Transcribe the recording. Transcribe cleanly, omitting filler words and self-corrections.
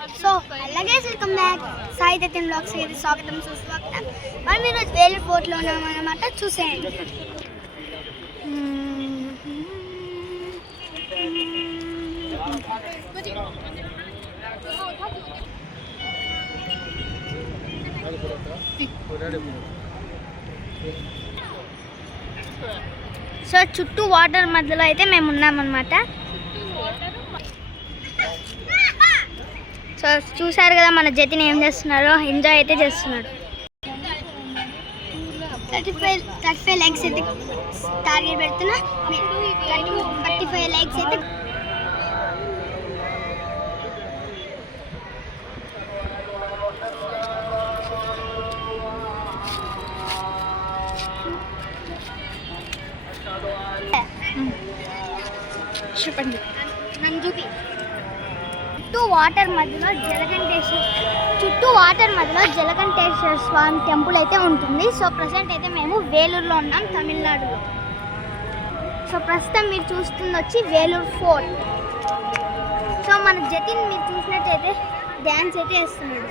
So అలాగే welcome back Sai దత్యం blogs కి స్వాగతం సుస్వాగతం. మనం ఈరోజు వేలూరు ఫోర్ట్లో ఉన్నామన్నమాట. చూసేయండి. సో చుట్టూ వాటర్ మధ్యలో అయితే మేము ఉన్నామన్నమాట. సో చూసారు కదా మన జతిని ఏం చేస్తున్నారో, ఎంజాయ్ అయితే చేస్తున్నాడు. 35 లైక్స్ అయితే టార్గెట్ పెడుతున్నా. 35 లైక్స్ అయితే చెప్పండి. నంజుకి చుట్టూ వాటర్ మధ్యలో జలకంఠేశ్వర స్వామి టెంపుల్ అయితే ఉంటుంది. సో ప్రజెంట్ అయితే మేము వేలూరులో ఉన్నాం, తమిళనాడులో. సో ప్రస్తుతం మీరు చూస్తుంది వచ్చి వేలూరు ఫోర్ట్. సో మన జతిన్ మీరు చూసినట్టయితే డ్యాన్స్ అయితే వేస్తున్నాడు.